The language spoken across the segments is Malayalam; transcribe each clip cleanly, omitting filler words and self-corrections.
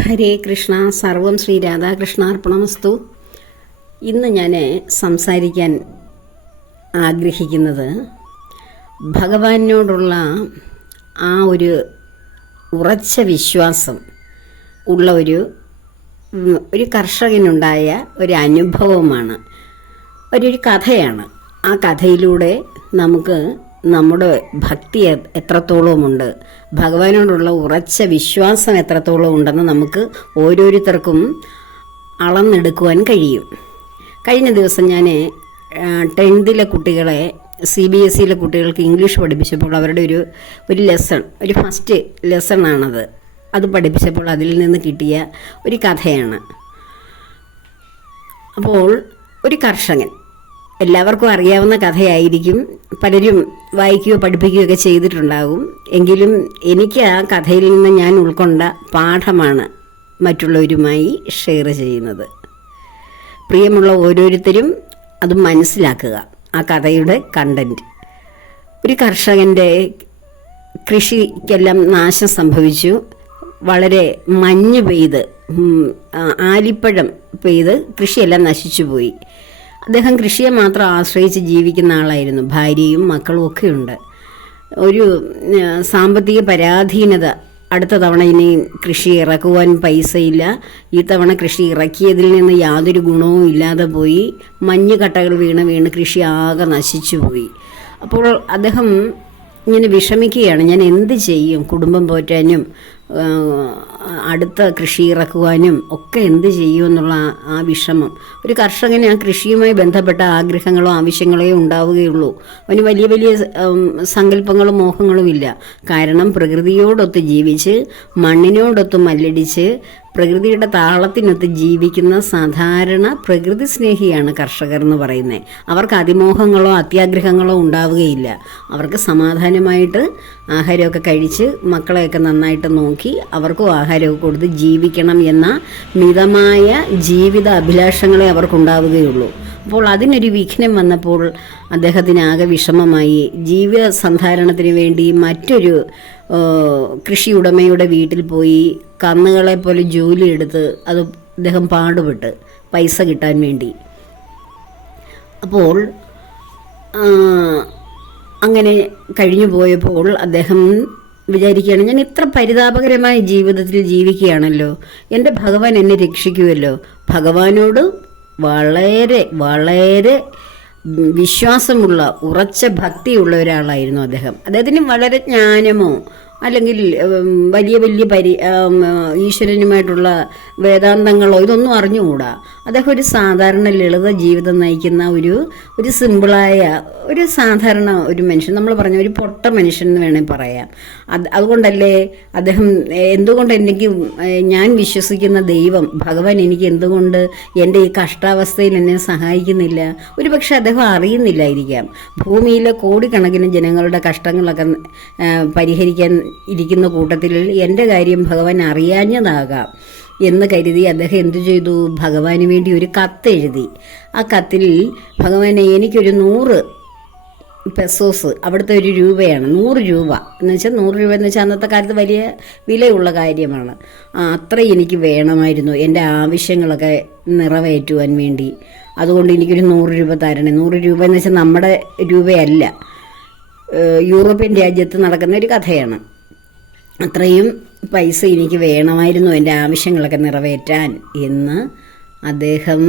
ഹരേ കൃഷ്ണ. സർവം ശ്രീ രാധാകൃഷ്ണാർപ്പണമസ്തു. ഇന്ന് ഞാൻ സംസാരിക്കാൻ ആഗ്രഹിക്കുന്നത് ഭഗവാനോടുള്ള ആ ഒരു ഉറച്ച വിശ്വാസം ഉള്ള ഒരു കർഷകനുണ്ടായ ഒരു അനുഭവമാണ്, ഒരു കഥയാണ്. ആ കഥയിലൂടെ നമുക്ക് നമ്മുടെ ഭക്തി എത്രത്തോളമുണ്ട്, ഭഗവാനോടുള്ള ഉറച്ച വിശ്വാസം എത്രത്തോളം ഉണ്ടെന്ന് നമുക്ക് ഓരോരുത്തർക്കും അളന്നെടുക്കുവാൻ കഴിയും. കഴിഞ്ഞ ദിവസം ഞാൻ 10th കുട്ടികളെ CBSE കുട്ടികൾക്ക് ഇംഗ്ലീഷ് പഠിപ്പിച്ചപ്പോൾ അവരുടെ ഒരു ലെസൺ, ഒരു ഫസ്റ്റ് ലെസണാണത്. അത് പഠിപ്പിച്ചപ്പോൾ അതിൽ നിന്ന് കിട്ടിയ ഒരു കഥയാണ്. അപ്പോൾ ഒരു കർഷകൻ, എല്ലാവർക്കും അറിയാവുന്ന കഥയായിരിക്കും, പലരും വായിക്കുകയോ പഠിപ്പിക്കുകയോ ഒക്കെ ചെയ്തിട്ടുണ്ടാകും. എങ്കിലും എനിക്ക് ആ കഥയിൽ നിന്ന് ഞാൻ ഉൾക്കൊണ്ട പാഠമാണ് മറ്റുള്ളവരുമായി ഷെയർ ചെയ്യുന്നത്. പ്രിയമുള്ള ഓരോരുത്തരും അത് മനസ്സിലാക്കുക. ആ കഥയുടെ കണ്ടന്റ്, ഒരു കർഷകൻ്റെ കൃഷിക്കെല്ലാം നാശം സംഭവിച്ചു. വളരെ മഞ്ഞ് പെയ്ത്, ആലിപ്പഴം പെയ്ത് കൃഷിയെല്ലാം നശിച്ചുപോയി. അദ്ദേഹം കൃഷിയെ മാത്രം ആശ്രയിച്ച് ജീവിക്കുന്ന ആളായിരുന്നു. ഭാര്യയും മക്കളും ഒക്കെയുണ്ട്. ഒരു സാമ്പത്തിക പരാധീനത. അടുത്ത തവണ ഇനി കൃഷി ഇറക്കുവാൻ പൈസയില്ല. ഈ തവണ കൃഷി ഇറക്കിയതിൽ നിന്ന് യാതൊരു ഗുണവും ഇല്ലാതെ പോയി. മഞ്ഞുകട്ടകൾ വീണ് കൃഷി ആകെ നശിച്ചു പോയി. അപ്പോൾ അദ്ദേഹം ഇങ്ങനെ വിഷമിക്കുകയാണ്. ഞാൻ എന്ത് ചെയ്യും? കുടുംബം പോറ്റാനും അടുത്ത കൃഷി ഇറക്കുവാനും ഒക്കെ എന്ത് ചെയ്യുമെന്നുള്ള ആ വിഷമം. ഒരു കർഷകന് ആ കൃഷിയുമായി ബന്ധപ്പെട്ട ആഗ്രഹങ്ങളോ ആവശ്യങ്ങളോ ഉണ്ടാവുകയുള്ളൂ. അവന് വലിയ വലിയ സങ്കല്പങ്ങളും മോഹങ്ങളും ഇല്ല. കാരണം പ്രകൃതിയോടൊത്ത് ജീവിച്ച് മണ്ണിനോടൊത്ത് മല്ലടിച്ച് പ്രകൃതിയുടെ താളത്തിനൊത്ത് ജീവിക്കുന്ന സാധാരണ പ്രകൃതി സ്നേഹിയാണ് കർഷകർ എന്ന് പറയുന്നത്. അവർക്ക് അതിമോഹങ്ങളോ അത്യാഗ്രഹങ്ങളോ ഉണ്ടാവുകയില്ല. അവർക്ക് സമാധാനമായിട്ട് ആഹാരമൊക്കെ കഴിച്ച് മക്കളെയൊക്കെ നന്നായിട്ട് നോക്കി അവർക്കും ആഹാരമൊക്കെ കൊടുത്ത് ജീവിക്കണം എന്ന മിതമായ ജീവിത അഭിലാഷങ്ങളെ അവർക്കുണ്ടാവുകയുള്ളൂ. അപ്പോൾ അതിനൊരു വിഘ്നം വന്നപ്പോൾ അദ്ദേഹത്തിനാകെ വിഷമമായി. ജീവിത സന്ധാരണത്തിന് വേണ്ടി മറ്റൊരു കൃഷി ഉടമയുടെ വീട്ടിൽ പോയി കന്നുകളെ പോലെ ജോലിയെടുത്ത് അത് അദ്ദേഹം പാടുപെട്ട് പൈസ കിട്ടാൻ വേണ്ടി. അപ്പോൾ അങ്ങനെ കഴിഞ്ഞു പോയപ്പോൾ അദ്ദേഹം വിചാരിക്കുകയാണ്, ഞാൻ ഇത്ര പരിതാപകരമായ ജീവിതത്തിൽ ജീവിക്കുകയാണല്ലോ, എൻ്റെ ഭഗവാൻ എന്നെ രക്ഷിക്കുമല്ലോ. ഭഗവാനോട് വളരെ വളരെ വിശ്വാസമുള്ള ഉറച്ച ഭക്തിയുള്ള ഒരാളായിരുന്നു അദ്ദേഹം. അദ്ദേഹത്തിന് വളരെ ജ്ഞാനമോ അല്ലെങ്കിൽ വലിയ വലിയ ഈശ്വരനുമായിട്ടുള്ള വേദാന്തങ്ങളോ ഇതൊന്നും അറിഞ്ഞുകൂടാ. അദ്ദേഹം ഒരു സാധാരണ ലളിത ജീവിതം നയിക്കുന്ന ഒരു സിമ്പിളായ ഒരു സാധാരണ ഒരു മനുഷ്യൻ, നമ്മൾ പറഞ്ഞ ഒരു പൊട്ട മനുഷ്യൻ എന്ന് വേണമെങ്കിൽ പറയാം. അതുകൊണ്ടല്ലേ അദ്ദേഹം, എന്തുകൊണ്ട് ഞാൻ വിശ്വസിക്കുന്ന ദൈവം ഭഗവാൻ എനിക്ക് എന്തുകൊണ്ട് എൻ്റെ ഈ കഷ്ടാവസ്ഥയിൽ എന്നെ സഹായിക്കുന്നില്ല? ഒരു പക്ഷെ അദ്ദേഹം അറിയുന്നില്ലായിരിക്കാം. ഭൂമിയിലെ കോടിക്കണക്കിന് ജനങ്ങളുടെ കഷ്ടങ്ങളൊക്കെ പരിഹരിക്കാൻ ഇരിക്കുന്ന കൂട്ടത്തിൽ എൻ്റെ കാര്യം ഭഗവാൻ അറിയാഞ്ഞതാകാം എന്ന് കരുതി അദ്ദേഹം എന്തു ചെയ്തു? ഭഗവാന് വേണ്ടി ഒരു കത്തെഴുതി. ആ കത്തിൽ, ഭഗവാനെ എനിക്കൊരു 100 പെസോസ്, അവിടുത്തെ ഒരു രൂപയാണ് 100 രൂപ എന്ന് വെച്ചാൽ, 100 രൂപ എന്ന് വെച്ചാൽ അന്നത്തെ കാലത്ത് വലിയ വിലയുള്ള കാര്യമാണ്. അത്ര എനിക്ക് വേണമായിരുന്നു എൻ്റെ ആവശ്യങ്ങളൊക്കെ നിറവേറ്റുവാൻ വേണ്ടി. അതുകൊണ്ട് എനിക്കൊരു 100 രൂപ തരണേ. 100 രൂപ എന്ന് വെച്ചാൽ നമ്മുടെ രൂപയല്ല, യൂറോപ്യൻ രാജ്യത്ത് നടക്കുന്ന ഒരു കഥയാണ്. അത്രയും പൈസ എനിക്ക് വേണമായിരുന്നു എൻ്റെ ആവശ്യങ്ങളൊക്കെ നിറവേറ്റാൻ എന്ന് അദ്ദേഹം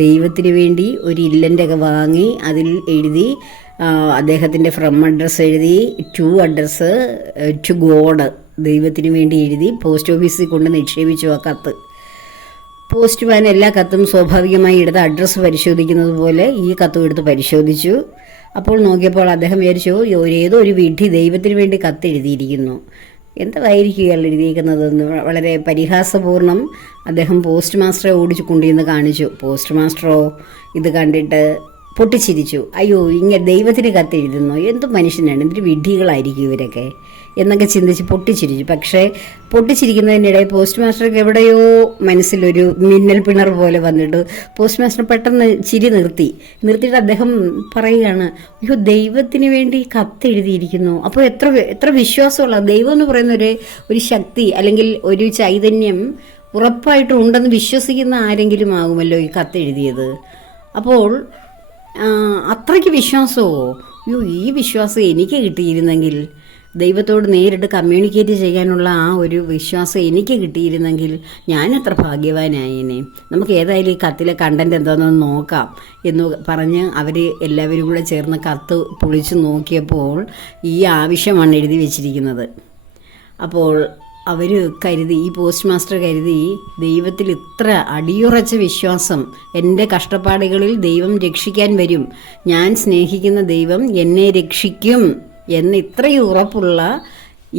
ദൈവത്തിന് വേണ്ടി ഒരു ഇല്ലൻ്റെ ഒക്കെ വാങ്ങി അതിൽ എഴുതി, അദ്ദേഹത്തിൻ്റെ ഫ്രം അഡ്രസ്സ് എഴുതി, ടു അഡ്രസ്സ് ടു ഗോഡ് ദൈവത്തിന് വേണ്ടി എഴുതി പോസ്റ്റ് ഓഫീസിൽ കൊണ്ട് നിക്ഷേപിച്ചു ആ കത്ത്. പോസ്റ്റ്മാൻ എല്ലാ കത്തും സ്വാഭാവികമായി എടുത്ത് അഡ്രസ്സ് പരിശോധിക്കുന്നത് പോലെ ഈ കത്തും എടുത്ത് പരിശോധിച്ചു. അപ്പോൾ നോക്കിയപ്പോൾ അദ്ദേഹം വിചാരിച്ചു, ഏതോ ഒരു വിഡ്ഢി ദൈവത്തിന് വേണ്ടി കത്ത് എഴുതിയിരിക്കുന്നു, എന്തായിരിക്കും ഇയാൾ എഴുതിയിരിക്കുന്നതെന്ന് വളരെ പരിഹാസപൂർണ്ണം അദ്ദേഹം പോസ്റ്റ് മാസ്റ്ററെ ഓടിച്ചു കൊണ്ടുവന്ന് കാണിച്ചു. പോസ്റ്റ് മാസ്റ്ററോ ഇത് കണ്ടിട്ട് പൊട്ടിച്ചിരിച്ചു. അയ്യോ, ഇങ്ങനെ ദൈവത്തിന് കത്തെഴുതുന്നു, എന്ത് മനുഷ്യനാണ്, എന്തൊരു വിഡ്ഢികളായിരിക്കും ഇവരൊക്കെ എന്നൊക്കെ ചിന്തിച്ച് പൊട്ടിച്ചിരിച്ചു. പക്ഷേ പൊട്ടിച്ചിരിക്കുന്നതിനിടെ പോസ്റ്റ് മാസ്റ്റർക്ക് എവിടെയോ മനസ്സിലൊരു മിന്നൽ പിണർ പോലെ വന്നിട്ട് പോസ്റ്റ് മാസ്റ്റർ പെട്ടെന്ന് ചിരി നിർത്തിയിട്ട് അദ്ദേഹം പറയുകയാണ്, അയ്യോ ദൈവത്തിന് വേണ്ടി കത്തെഴുതിയിരിക്കുന്നു. അപ്പോൾ എത്ര വിശ്വാസമുള്ള ദൈവം എന്ന് പറയുന്ന ഒരു ശക്തി അല്ലെങ്കിൽ ഒരു ചൈതന്യം ഉറപ്പായിട്ടും ഉണ്ടെന്ന് വിശ്വസിക്കുന്ന ആരെങ്കിലും ആകുമല്ലോ ഈ കത്തെഴുതിയത്. അപ്പോൾ അത്രയ്ക്ക് വിശ്വാസമോ? അയ്യോ, ഈ വിശ്വാസം എനിക്ക് കിട്ടിയിരുന്നെങ്കിൽ, ദൈവത്തോട് നേരിട്ട് കമ്മ്യൂണിക്കേറ്റ് ചെയ്യാനുള്ള ആ ഒരു വിശ്വാസം എനിക്ക് കിട്ടിയിരുന്നെങ്കിൽ ഞാൻ എത്ര ഭാഗ്യവാനായേനെ. നമുക്ക് ഏതായാലും ഈ കത്തിലെ കണ്ടന്റ് എന്താണെന്ന് നോക്കാം എന്ന് പറഞ്ഞ് അവർ എല്ലാവരും കൂടെ ചേർന്ന് കത്ത് പൊളിച്ച് നോക്കിയപ്പോൾ ഈ ആവശ്യമാണ് എഴുതി വെച്ചിരിക്കുന്നത്. അപ്പോൾ അവർ കരുതി, ഈ പോസ്റ്റ് മാസ്റ്റർ കരുതി, ദൈവത്തിൽ ഇത്ര അടിയുറച്ച വിശ്വാസം, എൻ്റെ കഷ്ടപ്പാടുകളിൽ ദൈവം രക്ഷിക്കാൻ വരും, ഞാൻ സ്നേഹിക്കുന്ന ദൈവം എന്നെ രക്ഷിക്കും എന്ന് ഇത്രയും ഉറപ്പുള്ള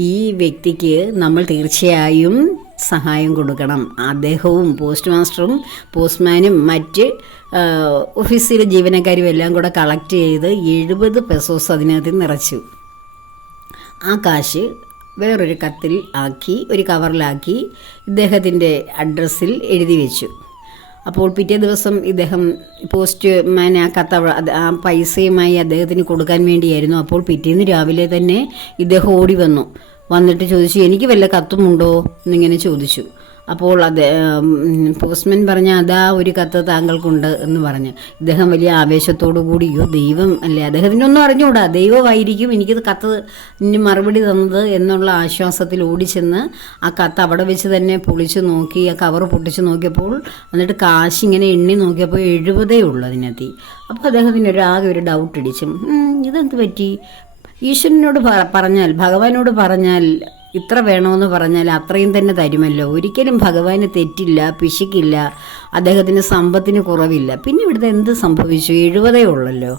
ഈ വ്യക്തിക്ക് നമ്മൾ തീർച്ചയായും സഹായം കൊടുക്കണം. അദ്ദേഹവും പോസ്റ്റ് മാസ്റ്ററും പോസ്റ്റ്മാനും മറ്റ് ഓഫീസിലെ ജീവനക്കാരും എല്ലാം കൂടെ കളക്ട് ചെയ്ത് 70 പെസോസ് അതിനകത്ത് നിറച്ചു. ആ കാശ് വേറൊരു കത്തിൽ ആക്കി, ഒരു കവറിലാക്കി ഇദ്ദേഹത്തിൻ്റെ അഡ്രസ്സിൽ എഴുതി വെച്ചു. അപ്പോൾ പിറ്റേ ദിവസം ഇദ്ദേഹം പോസ്റ്റ്മാൻ ആ ആ പൈസയുമായി അദ്ദേഹത്തിന് കൊടുക്കാൻ വേണ്ടിയായിരുന്നു. അപ്പോൾ പിറ്റേന്ന് രാവിലെ തന്നെ ഇദ്ദേഹം ഓടി വന്നിട്ട് ചോദിച്ചു, എനിക്ക് വല്ല കത്തുമുണ്ടോ എന്നിങ്ങനെ ചോദിച്ചു. അപ്പോൾ പോസ്റ്റ്മാൻ പറഞ്ഞ, അതാ ഒരു കത്ത് താങ്കൾക്കുണ്ട് എന്ന് പറഞ്ഞ്. ഇദ്ദേഹം വലിയ ആവേശത്തോടു കൂടി, അയ്യോ ദൈവം അല്ലേ, അദ്ദേഹത്തിനൊന്നും അറിഞ്ഞുകൂടാ, ദൈവമായിരിക്കും എനിക്കിത് കത്തിന് മറുപടി തന്നത് എന്നുള്ള ആശ്വാസത്തിൽ ഓടിച്ചെന്ന് ആ കത്ത് അവിടെ വെച്ച് തന്നെ പൊളിച്ച് നോക്കി, ആ കവർ പൊട്ടിച്ച് നോക്കിയപ്പോൾ, എന്നിട്ട് കാശ് ഇങ്ങനെ എണ്ണി നോക്കിയപ്പോൾ 70 ഉള്ളൂ അതിനകത്ത്. അപ്പോൾ അദ്ദേഹത്തിന് ആകെ ഒരു ഡൗട്ട് അടിച്ചു, ഇതെന്ത് പറ്റി? ഈശ്വരനോട് പറഞ്ഞാൽ, ഭഗവാനോട് പറഞ്ഞാൽ, ഇത്ര വേണമെന്ന് പറഞ്ഞാൽ അത്രയും തന്നെ തരുമല്ലോ. ഒരിക്കലും ഭഗവാന് തെറ്റില്ല, പിശുക്കില്ല, അദ്ദേഹത്തിന് സമ്പത്തിന് കുറവില്ല. പിന്നെ ഇവിടുത്തെ എന്ത് സംഭവിച്ചു? 70 ഉള്ളല്ലോ,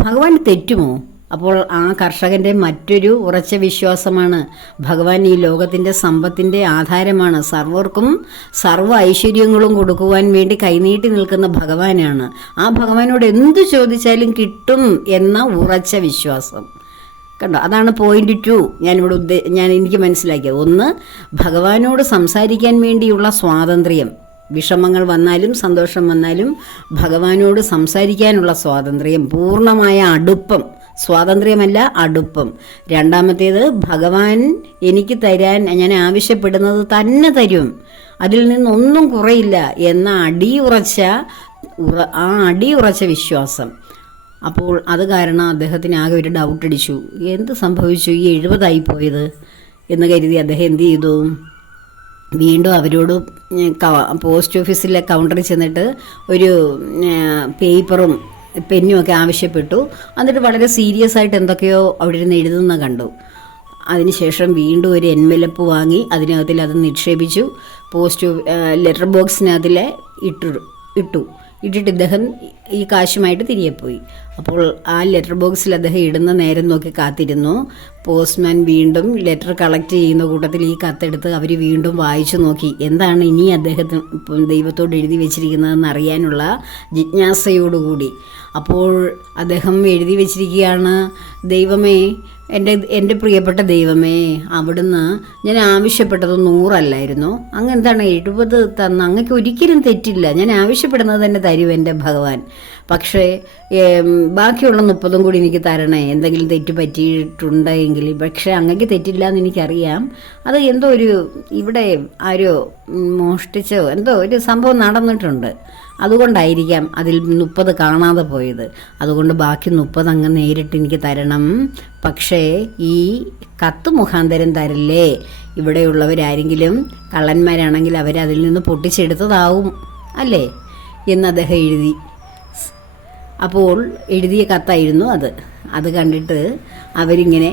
ഭഗവാൻ തെറ്റുമോ? അപ്പോൾ ആ കർഷകൻ്റെ മറ്റൊരു ഉറച്ച വിശ്വാസമാണ്, ഭഗവാൻ ഈ ലോകത്തിൻ്റെ സമ്പത്തിൻ്റെ ആധാരമാണ്, സർവർക്കും സർവ്വ ഐശ്വര്യങ്ങളും കൊടുക്കുവാൻ വേണ്ടി കൈനീട്ടി നിൽക്കുന്ന ഭഗവാനാണ്. ആ ഭഗവാനോട് എന്ത് ചോദിച്ചാലും കിട്ടും എന്ന ഉറച്ച വിശ്വാസം. കണ്ടോ, അതാണ് പോയിന്റ് 2 ഞാനിവിടെ എനിക്ക് മനസ്സിലാക്കിയത്. 1, ഭഗവാനോട് സംസാരിക്കാൻ വേണ്ടിയുള്ള സ്വാതന്ത്ര്യം, വിഷമങ്ങൾ വന്നാലും സന്തോഷം വന്നാലും ഭഗവാനോട് സംസാരിക്കാനുള്ള സ്വാതന്ത്ര്യം, പൂർണ്ണമായ അടുപ്പം, സ്വാതന്ത്ര്യമല്ല അടുപ്പം. രണ്ടാമത്തേത്, ഭഗവാൻ എനിക്ക് തരാൻ ഞാൻ ആവശ്യപ്പെടുന്നത് തന്നെ തരും, അതിൽ നിന്നൊന്നും കുറയില്ല എന്ന അടിയുറച്ച വിശ്വാസം. അപ്പോൾ അത് കാരണം അദ്ദേഹത്തിന് ആകെ ഒരു ഡൗട്ട് അടിച്ചു, എന്ത് സംഭവിച്ചു, ഈ 70 പോയത് എന്ന് കരുതി അദ്ദേഹം എന്ത് ചെയ്തു, വീണ്ടും അവരോട് പോസ്റ്റ് ഓഫീസിലെ കൗണ്ടറിൽ ചെന്നിട്ട് ഒരു പേപ്പറും പെന്നും ഒക്കെ ആവശ്യപ്പെട്ടു. എന്നിട്ട് വളരെ സീരിയസ് ആയിട്ട് എന്തൊക്കെയോ അവിടെ ഇരുന്ന് എഴുതുന്ന കണ്ടു. അതിനുശേഷം വീണ്ടും ഒരു എൻവലപ്പ് വാങ്ങി അതിനകത്തിൽ അത് നിക്ഷേപിച്ചു. ലെറ്റർ ബോക്സിനകത്തിലെ ഇട്ടിട്ട് ഇദ്ദേഹം ഈ കാശുമായിട്ട് തിരികെ പോയി. അപ്പോൾ ആ ലെറ്റർ ബോക്സിൽ അദ്ദേഹം ഇടുന്ന നേരം നോക്കി കാത്തിരുന്നു. പോസ്റ്റ്മാൻ വീണ്ടും ലെറ്റർ കളക്ട് ചെയ്യുന്ന കൂട്ടത്തിൽ ഈ കത്തെടുത്ത് അവർ വീണ്ടും വായിച്ചു നോക്കി, എന്താണ് ഇനി അദ്ദേഹത്തിന് ദൈവത്തോട് എഴുതി വെച്ചിരിക്കുന്നതെന്ന് അറിയാനുള്ള ജിജ്ഞാസയോടുകൂടി. അപ്പോൾ അദ്ദേഹം എഴുതി വെച്ചിരിക്കുകയാണ്, ദൈവമേ, എൻ്റെ പ്രിയപ്പെട്ട ദൈവമേ, അവിടുന്ന് ഞാൻ ആവശ്യപ്പെട്ടത് 100 അല്ലായിരുന്നു, അങ്ങ് എന്താണ് 70 തന്ന, അങ്ങക്ക് ഒരിക്കലും തെറ്റില്ല, ഞാൻ ആവശ്യപ്പെടുന്നത് തന്നെ തരും എൻ്റെ ഭഗവാൻ. പക്ഷേ ബാക്കിയുള്ള 30 കൂടി എനിക്ക് തരണേ, എന്തെങ്കിലും തെറ്റ് പറ്റിയിട്ടുണ്ടെങ്കിൽ. പക്ഷേ അങ്ങക്ക് തെറ്റില്ല എന്ന് എനിക്കറിയാം. അത് എന്തോ ഇവിടെ ആരോ മോഷ്ടിച്ചോ എന്തോ ഒരു സംഭവം നടന്നിട്ടുണ്ട്, അതുകൊണ്ടായിരിക്കാം അതിൽ 30 കാണാതെ പോയത്. അതുകൊണ്ട് ബാക്കി 30 അങ്ങ് നേരിട്ട് എനിക്ക് തരണം. പക്ഷേ ഈ കത്ത് മുഖാന്തരം തരില്ലേ? ഇവിടെയുള്ളവരാരെങ്കിലും കള്ളന്മാരാണെങ്കിൽ അവരതിൽ നിന്ന് പൊട്ടിച്ചെടുത്തതാവും അല്ലേ എന്ന് അദ്ദേഹം എഴുതി. അപ്പോൾ എഴുതിയ കത്തായിരുന്നു അത് കണ്ടിട്ട് അവരിങ്ങനെ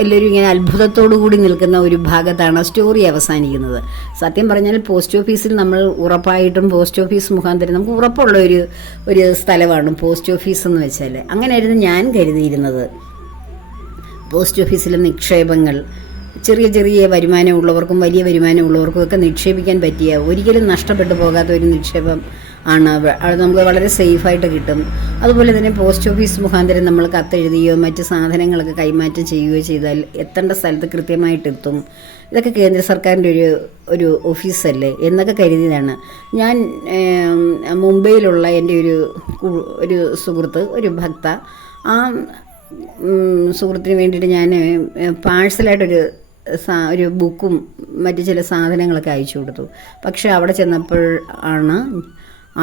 എല്ലാവരും ഇങ്ങനെ അത്ഭുതത്തോടു കൂടി നിൽക്കുന്ന ഒരു ഭാഗത്താണ് സ്റ്റോറി അവസാനിക്കുന്നത്. സത്യം പറഞ്ഞാൽ പോസ്റ്റ് ഓഫീസിൽ നമ്മൾ ഉറപ്പായിട്ടും പോസ്റ്റ് ഓഫീസ് മുഖാന്തരം നമുക്ക് ഉറപ്പുള്ള ഒരു സ്ഥലമാണ് പോസ്റ്റ് ഓഫീസ് എന്ന് വെച്ചാൽ. അങ്ങനെയായിരുന്നു ഞാൻ കരുതിയിരുന്നത്. പോസ്റ്റ് ഓഫീസിലെ നിക്ഷേപങ്ങൾ ചെറിയ ചെറിയ വരുമാനമുള്ളവർക്കും വലിയ വരുമാനമുള്ളവർക്കും ഒക്കെ നിക്ഷേപിക്കാൻ പറ്റിയ, ഒരിക്കലും നഷ്ടപ്പെട്ടു പോകാത്ത ഒരു നിക്ഷേപം ആണ്. അത് നമുക്ക് വളരെ സേഫായിട്ട് കിട്ടും. അതുപോലെ തന്നെ പോസ്റ്റ് ഓഫീസ് മുഖാന്തരം നമ്മൾ കത്തെഴുതുകയോ മറ്റ് സാധനങ്ങളൊക്കെ കൈമാറ്റം ചെയ്യുകയോ ചെയ്താൽ എത്തേണ്ട സ്ഥലത്ത് കൃത്യമായിട്ട് എത്തും. ഇതൊക്കെ കേന്ദ്ര സർക്കാരിൻ്റെ ഒരു ഓഫീസല്ലേ എന്നൊക്കെ കരുതിയതാണ് ഞാൻ. മുംബൈയിലുള്ള എൻ്റെ ഒരു സുഹൃത്ത്, ഒരു ഭക്ത, ആ സുഹൃത്തിന് വേണ്ടിയിട്ട് ഞാൻ പാഴ്സലായിട്ടൊരു ഒരു ബുക്കും മറ്റു ചില സാധനങ്ങളൊക്കെ അയച്ചു കൊടുത്തു. പക്ഷെ അവിടെ ചെന്നപ്പോൾ ആണ്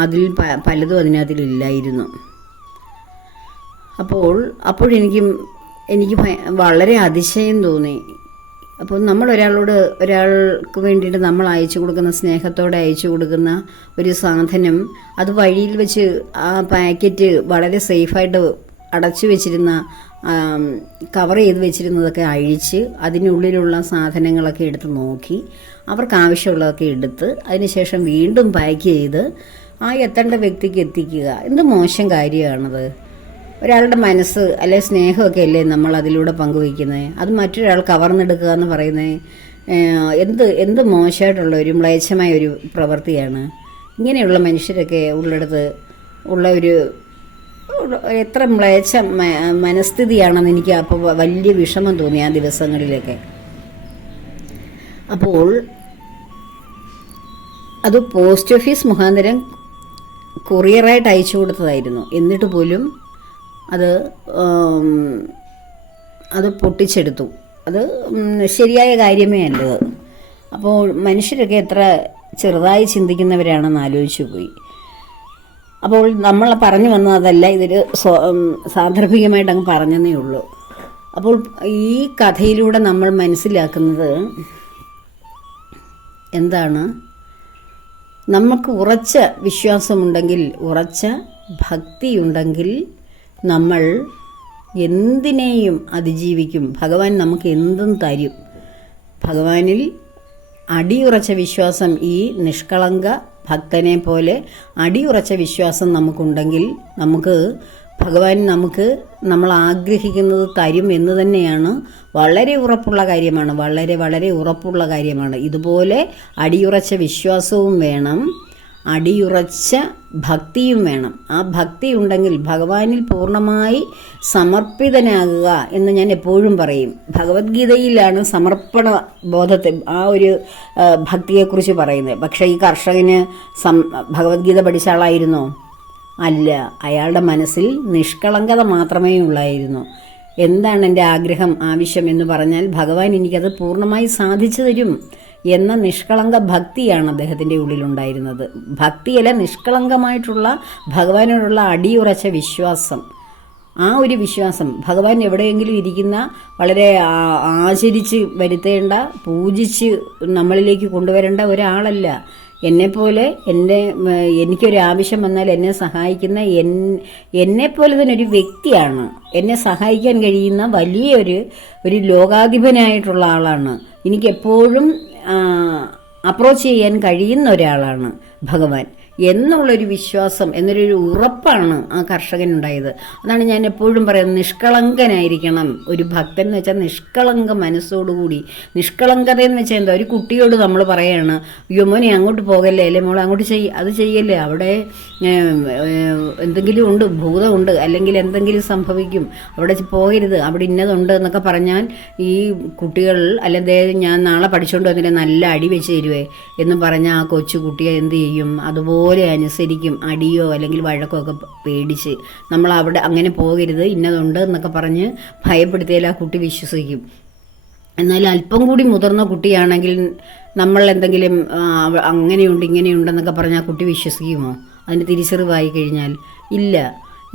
അതിൽ പലതും അതിനകത്തിലില്ലായിരുന്നു. എനിക്ക് വളരെ അതിശയം തോന്നി. അപ്പോൾ നമ്മൾ ഒരാൾക്ക് വേണ്ടിയിട്ട് നമ്മൾ അയച്ചു കൊടുക്കുന്ന, സ്നേഹത്തോടെ അയച്ചു കൊടുക്കുന്ന ഒരു സാധനം, അത് വഴിയിൽ വെച്ച് ആ പാക്കറ്റ് വളരെ സേഫായിട്ട് അടച്ചു വെച്ചിരുന്ന, കവർ ചെയ്ത് വെച്ചിരുന്നതൊക്കെ അഴിച്ച് അതിനുള്ളിലുള്ള സാധനങ്ങളൊക്കെ എടുത്ത് നോക്കി, അവർക്ക് ആവശ്യമുള്ളതൊക്കെ എടുത്ത് അതിനുശേഷം വീണ്ടും പാക്ക് ചെയ്ത് ആ എത്തേണ്ട വ്യക്തിക്ക് എത്തിക്കുക. എന്ത് മോശം കാര്യമാണത്. ഒരാളുടെ മനസ്സ് അല്ലെ സ്നേഹമൊക്കെ അല്ലേ നമ്മൾ അതിലൂടെ പങ്കുവയ്ക്കുന്നത്. അത് മറ്റൊരാൾ കവർന്നെടുക്കുക എന്ന് പറയുന്നത് എന്ത് മോശമായിട്ടുള്ള ഒരു മ്ലേച്ഛമായ ഒരു പ്രവൃത്തിയാണ്. ഇങ്ങനെയുള്ള മനുഷ്യരൊക്കെ ഉള്ളിടത്ത് ഉള്ള ഒരു എത്ര മ്ലേച്ഛ മനസ്ഥിതിയാണെന്ന് എനിക്ക് അപ്പോൾ വലിയ വിഷമം തോന്നി ആ ദിവസങ്ങളിലൊക്കെ. അപ്പോൾ അത് പോസ്റ്റ് ഓഫീസ് മുഖാന്തരം കൊറിയറായിട്ട് അയച്ചു കൊടുത്തതായിരുന്നു. എന്നിട്ട് പോലും അത് പൊട്ടിച്ചെടുത്തു. അത് ശരിയായ കാര്യമേ അല്ലത്. അപ്പോൾ മനുഷ്യരൊക്കെ എത്ര ചെറുതായി ചിന്തിക്കുന്നവരാണെന്ന് ആലോചിച്ചു പോയി. അപ്പോൾ നമ്മൾ പറഞ്ഞു വന്നതല്ല, ഇതൊരു സാന്ദർഭികമായിട്ട് അങ്ങ് പറഞ്ഞതേ ഉള്ളൂ. അപ്പോൾ ഈ കഥയിലൂടെ നമ്മൾ മനസ്സിലാക്കുന്നത് എന്താണ്? നമുക്ക് ഉറച്ച വിശ്വാസമുണ്ടെങ്കിൽ, ഉറച്ച ഭക്തിയുണ്ടെങ്കിൽ നമ്മൾ എന്തിനേയും അതിജീവിക്കും. ഭഗവാൻ നമുക്ക് എന്തും തരും. ഭഗവാനിൽ അടിയുറച്ച വിശ്വാസം, ഈ നിഷ്കളങ്ക ഭക്തനെ പോലെ അടിയുറച്ച വിശ്വാസം നമുക്കുണ്ടെങ്കിൽ ഭഗവാൻ നമ്മൾ ആഗ്രഹിക്കുന്നത് തരും എന്ന് തന്നെയാണ്. വളരെ ഉറപ്പുള്ള കാര്യമാണ്, വളരെ വളരെ ഉറപ്പുള്ള കാര്യമാണ്. ഇതുപോലെ അടിയുറച്ച വിശ്വാസവും വേണം, അടിയുറച്ച ഭക്തിയും വേണം. ആ ഭക്തി ഉണ്ടെങ്കിൽ ഭഗവാനിൽ പൂർണ്ണമായി സമർപ്പിതനാകുക എന്ന് ഞാൻ എപ്പോഴും പറയും. ഭഗവത്ഗീതയിലാണ് സമർപ്പണ ബോധത്തെ, ആ ഒരു ഭക്തിയെക്കുറിച്ച് പറയുന്നത്. പക്ഷേ ഈ കർഷകന് ഭഗവത്ഗീത പഠിച്ച ആളായിരുന്നോ? അല്ല. അയാളുടെ മനസ്സിൽ നിഷ്കളങ്കത മാത്രമേ ഉള്ളായിരുന്നു. എന്താണ് എൻ്റെ ആഗ്രഹം, ആവശ്യം എന്ന് പറഞ്ഞാൽ ഭഗവാൻ എനിക്കത് പൂർണ്ണമായി സാധിച്ചു തരും എന്ന നിഷ്കളങ്ക ഭക്തിയാണ് അദ്ദേഹത്തിൻ്റെ ഉള്ളിലുണ്ടായിരുന്നത്. ഭക്തിയല്ല, നിഷ്കളങ്കമായിട്ടുള്ള ഭഗവാനോടുള്ള അടിയുറച്ച വിശ്വാസം. ആ ഒരു വിശ്വാസം, ഭഗവാൻ എവിടെയെങ്കിലും ഇരിക്കുന്ന, വളരെ ആചരിച്ച് വരുത്തേണ്ട, പൂജിച്ച് നമ്മളിലേക്ക് കൊണ്ടുവരേണ്ട ഒരാളല്ല. എന്നെപ്പോലെ എനിക്കൊരാവശ്യം വന്നാൽ എന്നെ സഹായിക്കുന്ന എന്നെപ്പോലെ തന്നെ ഒരു വ്യക്തിയാണ്. എന്നെ സഹായിക്കാൻ കഴിയുന്ന ഒരു ലോകാധിപനായിട്ടുള്ള ആളാണ്. എനിക്കെപ്പോഴും അപ്രോച്ച് ചെയ്യാൻ കഴിയുന്ന ഒരാളാണ് ഭഗവാൻ എന്നുള്ളൊരു വിശ്വാസം, എന്നൊരു ഉറപ്പാണ് ആ കർഷകനുണ്ടായത്. അതാണ് ഞാൻ എപ്പോഴും പറയുന്നത്, നിഷ്കളങ്കനായിരിക്കണം ഒരു ഭക്തൻ എന്ന് വെച്ചാൽ. നിഷ്കളങ്ക മനസ്സോടുകൂടി. നിഷ്കളങ്കത എന്ന് വെച്ചാൽ എന്താ? ഒരു കുട്ടിയോട് നമ്മൾ പറയാണ്, അയ്യോ മോനെ അങ്ങോട്ട് പോകല്ലേ, അല്ലെ മോളെ അങ്ങോട്ട് അത് ചെയ്യല്ലേ, അവിടെ എന്തെങ്കിലും ഉണ്ട്, ഭൂതമുണ്ട്, അല്ലെങ്കിൽ എന്തെങ്കിലും സംഭവിക്കും, അവിടെ പോകരുത്, അവിടെ ഇന്നതുണ്ട് എന്നൊക്കെ പറഞ്ഞാൽ ഈ കുട്ടികൾ, അല്ലെങ്കിൽ ഞാൻ നാളെ പഠിച്ചുകൊണ്ട് വന്നിട്ട് നല്ല അടി വെച്ച് തരുവേ എന്ന് പറഞ്ഞാൽ ആ കൊച്ചു കുട്ടിയെ എന്ത് ചെയ്യും? അതുപോലെ അനുസരിക്കും. അടിയോ അല്ലെങ്കിൽ വഴക്കോ ഒക്കെ പേടിച്ച് നമ്മൾ അവിടെ അങ്ങനെ പോകരുത്, ഇന്നതുണ്ട് എന്നൊക്കെ പറഞ്ഞ് ഭയപ്പെടുത്തിയാൽ ആ കുട്ടി വിശ്വസിക്കും. എന്നാൽ അല്പം കൂടി മുതിർന്ന കുട്ടിയാണെങ്കിൽ നമ്മൾ എന്തെങ്കിലും അങ്ങനെയുണ്ട് ഇങ്ങനെയുണ്ടെന്നൊക്കെ പറഞ്ഞാൽ ആ കുട്ടി വിശ്വസിക്കുമോ? അതിന് തിരിച്ചറിവായി കഴിഞ്ഞാൽ ഇല്ല.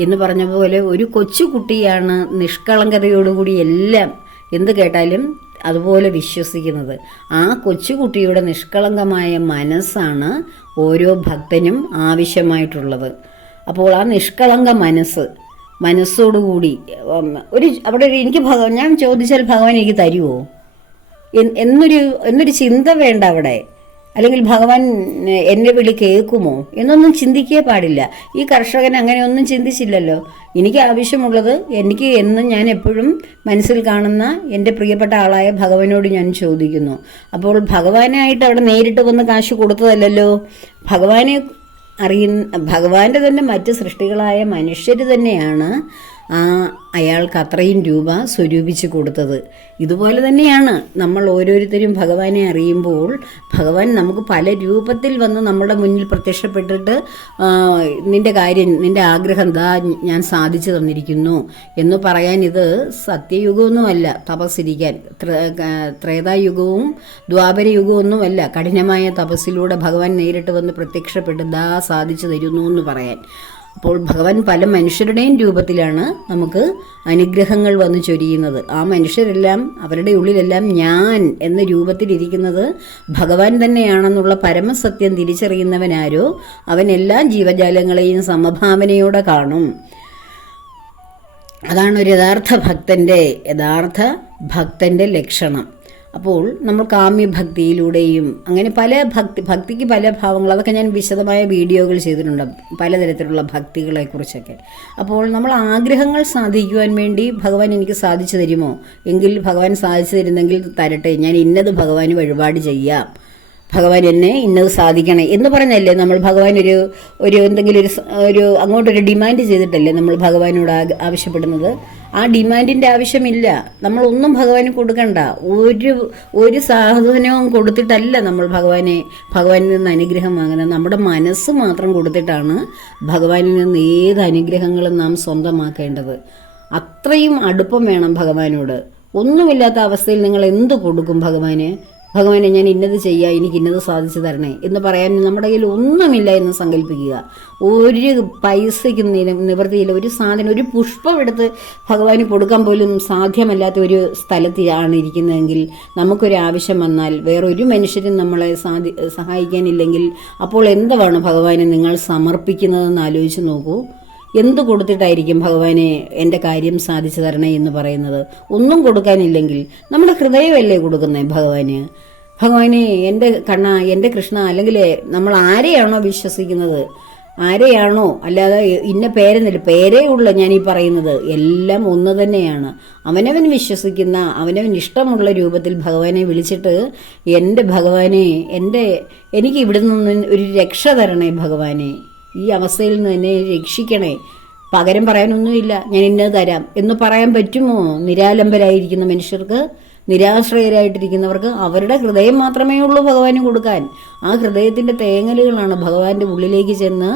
എന്ന് പറഞ്ഞ പോലെ ഒരു കൊച്ചു കുട്ടിയാണ് നിഷ്കളങ്കതയോടുകൂടി എല്ലാം എന്ത് കേട്ടാലും അതുപോലെ വിശ്വസിക്കുന്നത്. ആ കൊച്ചുകുട്ടിയുടെ നിഷ്കളങ്കമായ മനസ്സാണ് ഓരോ ഭക്തനും ആവശ്യമായിട്ടുള്ളത്. അപ്പോൾ ആ നിഷ്കളങ്ക മനസ്സോടുകൂടി അവിടെ എനിക്ക് ഞാൻ ചോദിച്ചാൽ ഭഗവാൻ എനിക്ക് തരുമോ എന്നൊരു ചിന്ത വേണ്ട അവിടെ. അല്ലെങ്കിൽ ഭഗവാൻ എൻ്റെ വിളി കേൾക്കുമോ എന്നൊന്നും ചിന്തിക്കേ പാടില്ല. ഈ കർഷകൻ അങ്ങനെയൊന്നും ചിന്തിച്ചില്ലല്ലോ. എനിക്ക് ആവശ്യമുള്ളത് എനിക്ക് എന്നും ഞാൻ എപ്പോഴും മനസ്സിൽ കാണുന്ന എൻ്റെ പ്രിയപ്പെട്ട ആളായ ഭഗവാനോട് ഞാൻ ചോദിക്കുന്നു. അപ്പോൾ ഭഗവാനായിട്ട് അവിടെ നേരിട്ട് വന്ന് കാശ് കൊടുത്തതല്ലല്ലോ. ഭഗവാന്റെ തന്നെ മറ്റ് സൃഷ്ടികളായ മനുഷ്യർ തന്നെയാണ് അയാൾക്ക് അത്രയും രൂപ സ്വരൂപിച്ച് കൊടുത്തത്. ഇതുപോലെ തന്നെയാണ് നമ്മൾ ഓരോരുത്തരും ഭഗവാനെ അറിയുമ്പോൾ ഭഗവാൻ നമുക്ക് പല രൂപത്തിൽ വന്ന് നമ്മുടെ മുന്നിൽ പ്രത്യക്ഷപ്പെട്ടിട്ട് നിന്റെ കാര്യം, നിന്റെ ആഗ്രഹം ദാ ഞാൻ സാധിച്ചു തന്നിരിക്കുന്നു എന്ന് പറയാൻ ഇത് സത്യയുഗമൊന്നുമല്ല. തപസ്സിരിക്കാൻ ത്രേതായുഗവും ദ്വാപരയുഗവും ഒന്നുമല്ല. കഠിനമായ തപസ്സിലൂടെ ഭഗവാൻ നേരിട്ട് വന്ന് പ്രത്യക്ഷപ്പെട്ട് ദാ സാധിച്ചു തരുന്നു എന്ന് പറയാൻ. അപ്പോൾ ഭഗവാൻ പല മനുഷ്യരുടെയും രൂപത്തിലാണ് നമുക്ക് അനുഗ്രഹങ്ങൾ വന്നു ചൊരിയുന്നത്. ആ മനുഷ്യരെല്ലാം അവരുടെ ഉള്ളിലെല്ലാം ഞാൻ എന്ന രൂപത്തിലിരിക്കുന്നത് ഭഗവാൻ തന്നെയാണെന്നുള്ള പരമസത്യം തിരിച്ചറിയുന്നവനാരോ അവൻ എല്ലാ ജീവജാലങ്ങളെയും സമഭാവനയോടെ കാണും. അതാണ് ഒരു യഥാർത്ഥ ഭക്തന്റെ ലക്ഷണം. അപ്പോൾ നമ്മൾ കാമ്യഭക്തിയിലൂടെയും അങ്ങനെ പല ഭക്തിക്ക് പല ഭാവങ്ങൾ, അതൊക്കെ ഞാൻ വിശദമായ വീഡിയോകൾ ചെയ്തിട്ടുണ്ട് പലതരത്തിലുള്ള ഭക്തികളെക്കുറിച്ചൊക്കെ. അപ്പോൾ നമ്മൾ ആഗ്രഹങ്ങൾ സാധിക്കുവാൻ വേണ്ടി ഭഗവാൻ എനിക്ക് സാധിച്ചു തരുമോ എങ്കിൽ ഭഗവാൻ സാധിച്ചു തരുന്നെങ്കിൽ തരട്ടെ, ഞാൻ ഇന്നത് ഭഗവാന് വഴിപാട് ചെയ്യാം, ഭഗവാൻ എന്നെ ഇന്നത് സാധിക്കണേ എന്ന് പറഞ്ഞല്ലേ നമ്മൾ ഭഗവാൻ ഒരു എന്തെങ്കിലും ഒരു അങ്ങോട്ടൊരു ഡിമാൻഡ് ചെയ്തിട്ടല്ലേ നമ്മൾ ഭഗവാനോട് ആവശ്യപ്പെടുന്നത്. ആ ഡിമാൻഡിൻ്റെ ആവശ്യമില്ല. നമ്മളൊന്നും ഭഗവാന് കൊടുക്കണ്ട. ഒരു സാധനവും കൊടുത്തിട്ടല്ല നമ്മൾ ഭഗവാനിൽ നിന്ന് അനുഗ്രഹം വാങ്ങുന്നത്. നമ്മുടെ മനസ്സ് മാത്രം കൊടുത്തിട്ടാണ് ഭഗവാനിൽ നിന്ന് ഏത് അനുഗ്രഹങ്ങളും നാം സ്വന്തമാക്കേണ്ടത്. അത്രയും അടുപ്പം വേണം ഭഗവാനോട്. ഒന്നുമില്ലാത്ത അവസ്ഥയിൽ നിങ്ങൾ എന്ത് കൊടുക്കും ഭഗവാന്? ഭഗവാനെ ഞാൻ ഇന്നത് ചെയ്യാം, എനിക്ക് ഇന്നത് സാധിച്ചു തരണേ എന്ന് പറയാൻ നമ്മുടെ കയ്യിൽ ഒന്നുമില്ല എന്ന് സങ്കല്പിക്കുക. ഒരു പൈസയ്ക്ക് നിവൃത്തിയില്ല. ഒരു സാധനം, ഒരു പുഷ്പം എടുത്ത് ഭഗവാന് കൊടുക്കാൻ പോലും സാധ്യമല്ലാത്ത ഒരു സ്ഥലത്താണ് ഇരിക്കുന്നതെങ്കിൽ നമുക്കൊരു ആവശ്യം വന്നാൽ വേറൊരു മനുഷ്യരും നമ്മളെ സഹായിക്കാനില്ലെങ്കിൽ അപ്പോൾ എന്താണ് ഭഗവാന് നിങ്ങൾ സമർപ്പിക്കുന്നതെന്ന് ആലോചിച്ച് നോക്കൂ. എന്ത് കൊടുത്തിട്ടായിരിക്കും ഭഗവാനെ എൻ്റെ കാര്യം സാധിച്ചു തരണേ എന്ന് പറയുന്നത്? ഒന്നും കൊടുക്കാനില്ലെങ്കിൽ നമ്മുടെ ഹൃദയമല്ലേ കൊടുക്കുന്നേ ഭഗവാന്? ഭഗവാനെ എൻ്റെ കണ്ണ, എൻ്റെ കൃഷ്ണ, അല്ലെങ്കിൽ നമ്മൾ ആരെയാണോ വിശ്വസിക്കുന്നത്, ആരെയാണോ, അല്ലാതെ ഇന്ന പേരേ ഉള്ള ഞാൻ ഈ പറയുന്നത് എല്ലാം ഒന്ന് തന്നെയാണ്. അവനവൻ വിശ്വസിക്കുന്ന അവനവൻ ഇഷ്ടമുള്ള രൂപത്തിൽ ഭഗവാനെ വിളിച്ചിട്ട് എൻ്റെ ഭഗവാനെ, എനിക്ക് ഇവിടെ നിന്ന് ഒരു രക്ഷ തരണേ ഭഗവാനെ, ഈ അവസ്ഥയിൽ നിന്ന് എന്നെ രക്ഷിക്കണേ, പകരം പറയാനൊന്നുമില്ല, ഞാൻ ഇന്നത് തരാം എന്ന് പറയാൻ പറ്റുമോ? നിരാലംബരായിരിക്കുന്ന മനുഷ്യർക്ക്, നിരാശ്രയരായിട്ടിരിക്കുന്നവർക്ക് അവരുടെ ഹൃദയം മാത്രമേ ഉള്ളൂ ഭഗവാന് കൊടുക്കാൻ. ആ ഹൃദയത്തിൻ്റെ തേങ്ങലുകളാണ് ഭഗവാന്റെ ഉള്ളിലേക്ക് ചെന്ന്